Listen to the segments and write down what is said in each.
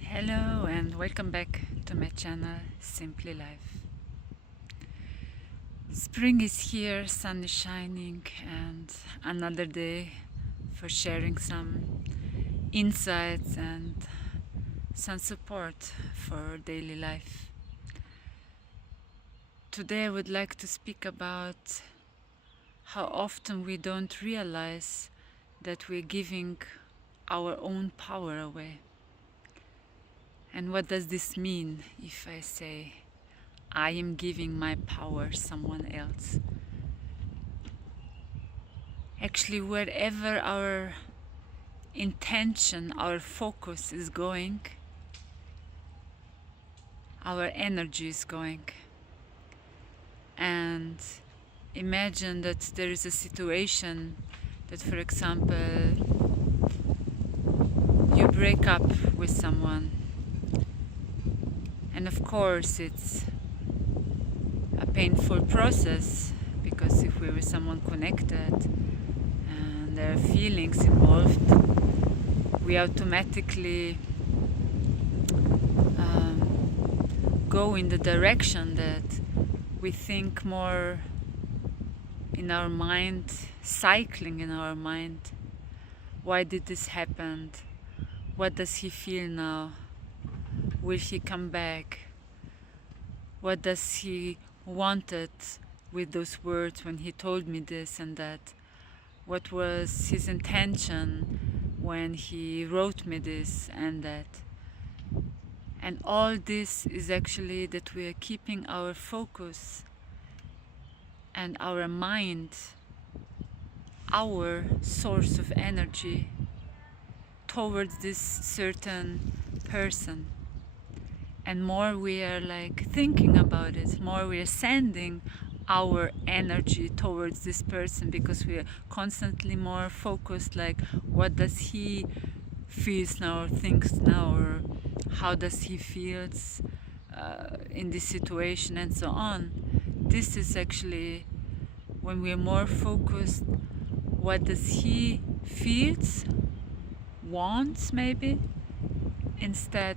Hello and welcome back to my channel Simply Life. Spring is here, sun is shining, and another day for sharing some insights and some support for daily life. Today I would like to speak about how often we don't realize that we're giving our own power away. And what does this mean if I say I am giving my power someone else? Actually, wherever our intention, our focus is going, our energy is going. And imagine that there is a situation that, for example, you break up with someone. And of course, it's a painful process because if we were someone connected and there are feelings involved, we automatically go in the direction that we think more in our mind, cycling in our mind. Why did this happen? What does he feel now? Will he come back? What does he wanted with those words when he told me this and that? What was his intention when he wrote me this and that? And all this is actually that we are keeping our focus and our mind, our source of energy, towards this certain person. And more we are like thinking about it, more we are sending our energy towards this person, because we are constantly more focused, like what does he feels now or thinks now, or how does he feels in this situation and so on. This is actually when we are more focused, what does he feels, wants maybe, instead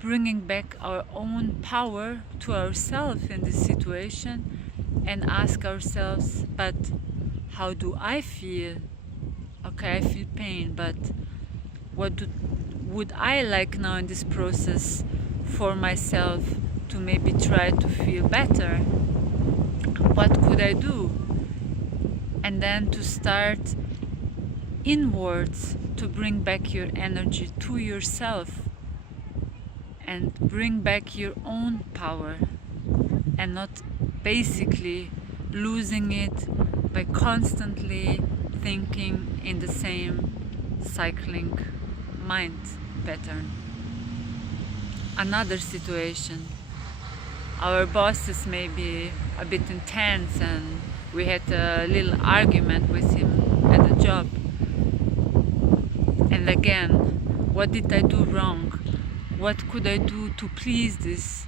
bringing back our own power to ourselves in this situation and ask ourselves, but how do I feel? Okay, I feel pain, but would I like now in this process for myself to maybe try to feel better? What could I do? And then to start inwards to bring back your energy to yourself and bring back your own power, and not basically losing it by constantly thinking in the same cycling mind pattern. Another situation, our boss is maybe a bit intense and we had a little argument with him at the job. And again, what did I do wrong? What could I do to please this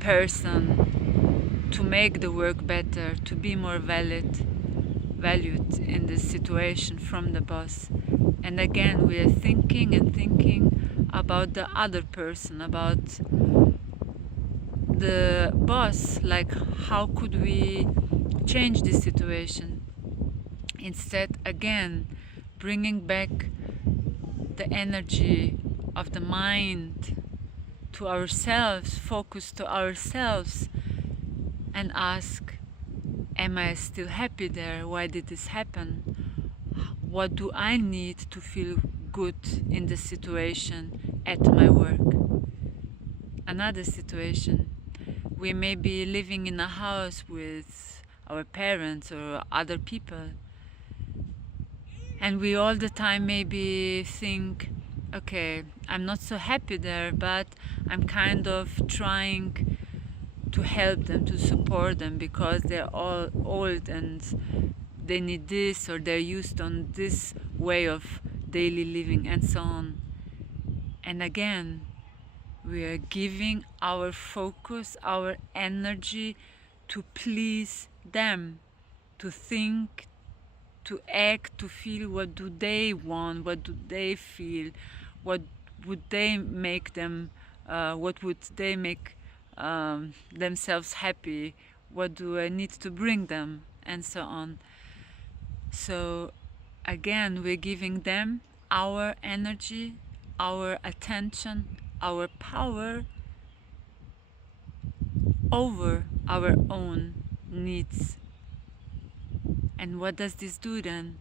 person, to make the work better, to be more valued in this situation from the boss? And again, we are thinking and thinking about the other person, about the boss, like how could we change this situation? Instead, again, bringing back the energy of the mind to ourselves, focus to ourselves, and ask, am I still happy there? Why did this happen? What do I need to feel good in the situation at my work? Another situation, we may be living in a house with our parents or other people, and we all the time maybe think, okay, I'm not so happy there, but I'm kind of trying to help them, to support them, because they're all old and they need this, or they're used on this way of daily living and so on. And again, we are giving our focus, our energy to please them, to think, to act, to feel what do they want, what do they feel, what would they make them, what would they make themselves happy, what do I need to bring them, and so on. So again, we're giving them our energy, our attention, our power over our own needs. And what does this do then?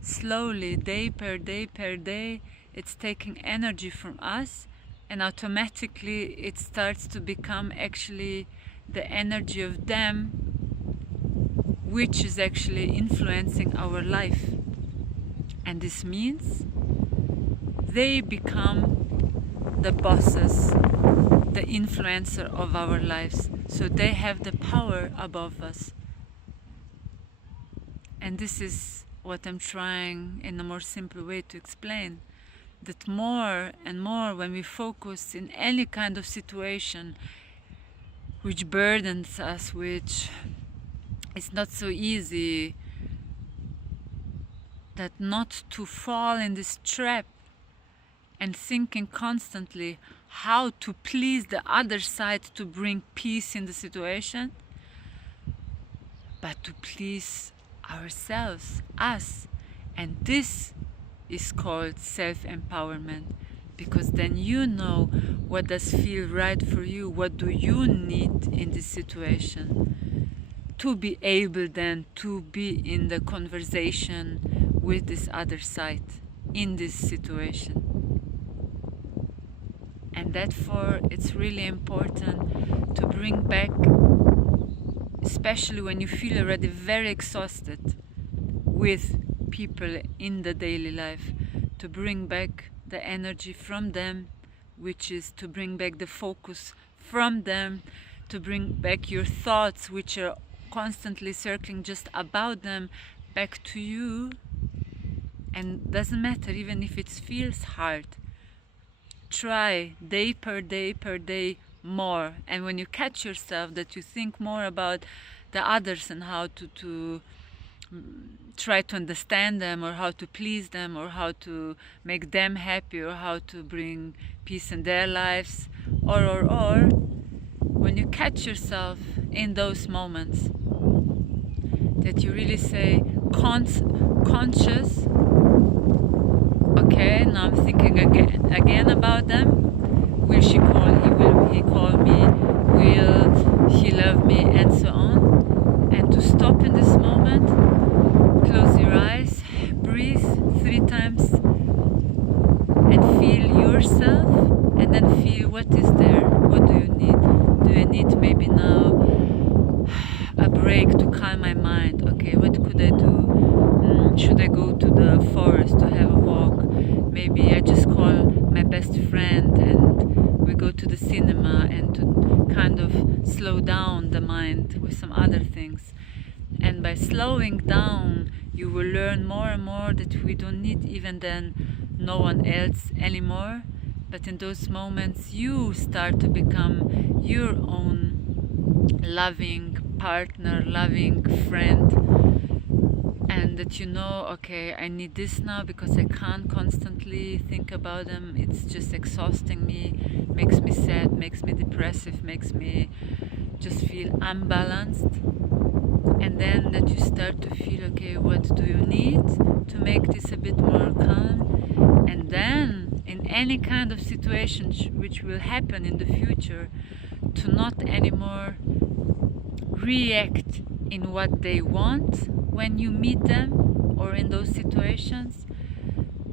Slowly, day per day per day, it's taking energy from us, and automatically it starts to become actually the energy of them, which is actually influencing our life. And this means they become the bosses, the influencer of our lives. So they have the power above us. And this is what I'm trying in a more simple way to explain. That more and more when we focus in any kind of situation which burdens us, which is not so easy, that not to fall in this trap and thinking constantly how to please the other side to bring peace in the situation, but to please ourselves, us. And this is called self-empowerment, because then you know what does feel right for you, what do you need in this situation, to be able then to be in the conversation with this other side in this situation. And therefore it's really important to bring back, especially when you feel already very exhausted with people in the daily life, to bring back the energy from them, which is to bring back the focus from them, to bring back your thoughts, which are constantly circling just about them, back to you. And doesn't matter even if it feels hard. Try day per day per day more, and when you catch yourself that you think more about the others and how to try to understand them, or how to please them, or how to make them happy, or how to bring peace in their lives, or when you catch yourself in those moments, that you really say conscious, okay, now I'm thinking again about them. Will she call? Will he call me? Will he love me? And so on. And to stop in this moment, close your eyes, breathe 3 times, and feel yourself, and then feel what is there. What do you need? Do you need maybe now a break to calm my mind? Okay, what could I do? Should I go to the forest to have a walk? Maybe I just call my best friend and we go to the cinema, and to kind of slow down the mind with some other things. And by slowing down, you will learn more and more that we don't need even then no one else anymore. But in those moments, you start to become your own loving partner, loving friend. And that you know, okay, I need this now because I can't constantly think about them. It's just exhausting me, makes me sad, makes me depressive, makes me just feel unbalanced. And then that you start to feel, okay, what do you need to make this a bit more calm? And then in any kind of situation which will happen in the future, to not anymore react in what they want when you meet them or in those situations,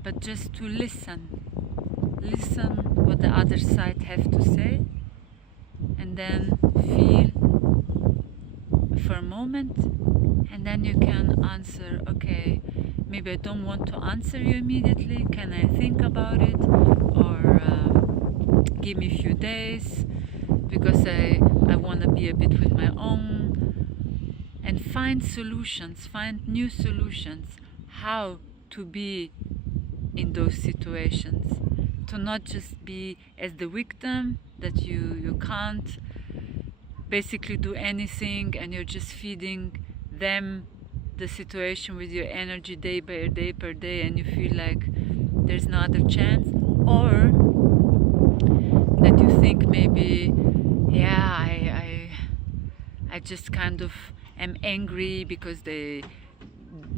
but just to listen what the other side have to say, and then feel for a moment, and then you can answer, okay, maybe I don't want to answer you immediately, can I think about it, or give me a few days because I want to be a bit with my own. And find solutions, find new solutions, how to be in those situations. To not just be as the victim, that you can't basically do anything and you're just feeding them the situation with your energy day by day per day, and you feel like there's no other chance. Or that you think maybe, yeah, I just kind of am angry because they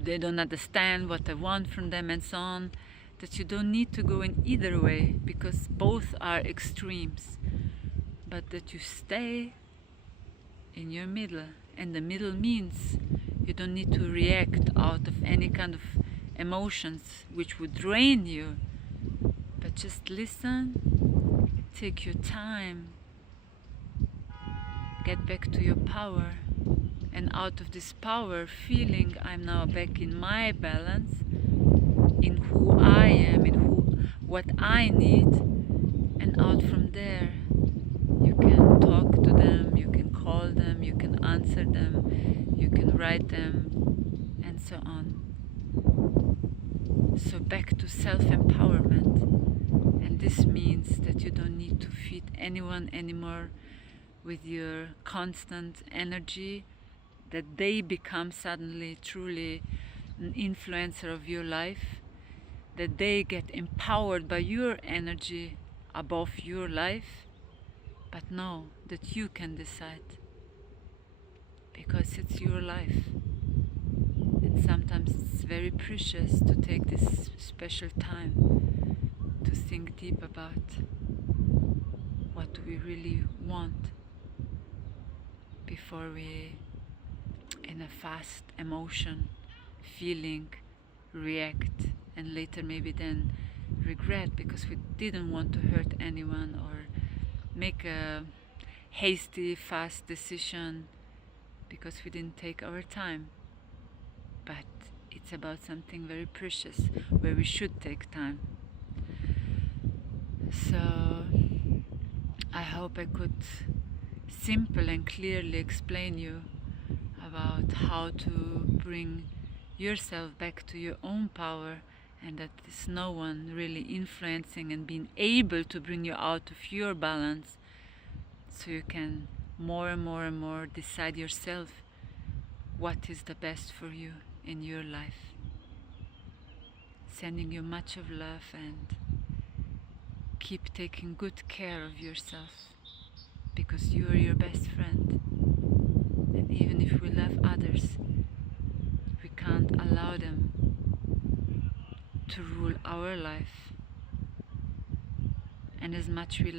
don't understand what I want from them and so on, that you don't need to go in either way because both are extremes, but that you stay in your middle. And the middle means you don't need to react out of any kind of emotions which would drain you, but just listen, take your time, get back to your power, and out of this power feeling, I'm now back in my balance, in who I am, in what I need, and out from there you can talk to them, you can call them, you can answer them, you can write them, and so on. So back to self-empowerment, and this means that you don't need to feed anyone anymore with your constant energy, that they become suddenly truly an influencer of your life, that they get empowered by your energy above your life, but know that you can decide, because it's your life. And sometimes it's very precious to take this special time to think deep about what we really want before we, in a fast emotion, feeling, react, and later maybe then regret because we didn't want to hurt anyone or make a hasty, fast decision because we didn't take our time. But it's about something very precious where we should take time. So I hope I could simple and clearly explain you about how to bring yourself back to your own power, and that there's no one really influencing and being able to bring you out of your balance, so you can more and more and more decide yourself what is the best for you in your life. Sending you much of love, and keep taking good care of yourself, because you are your best friend. And even if we love others, we can't allow them to rule our life. And as much we love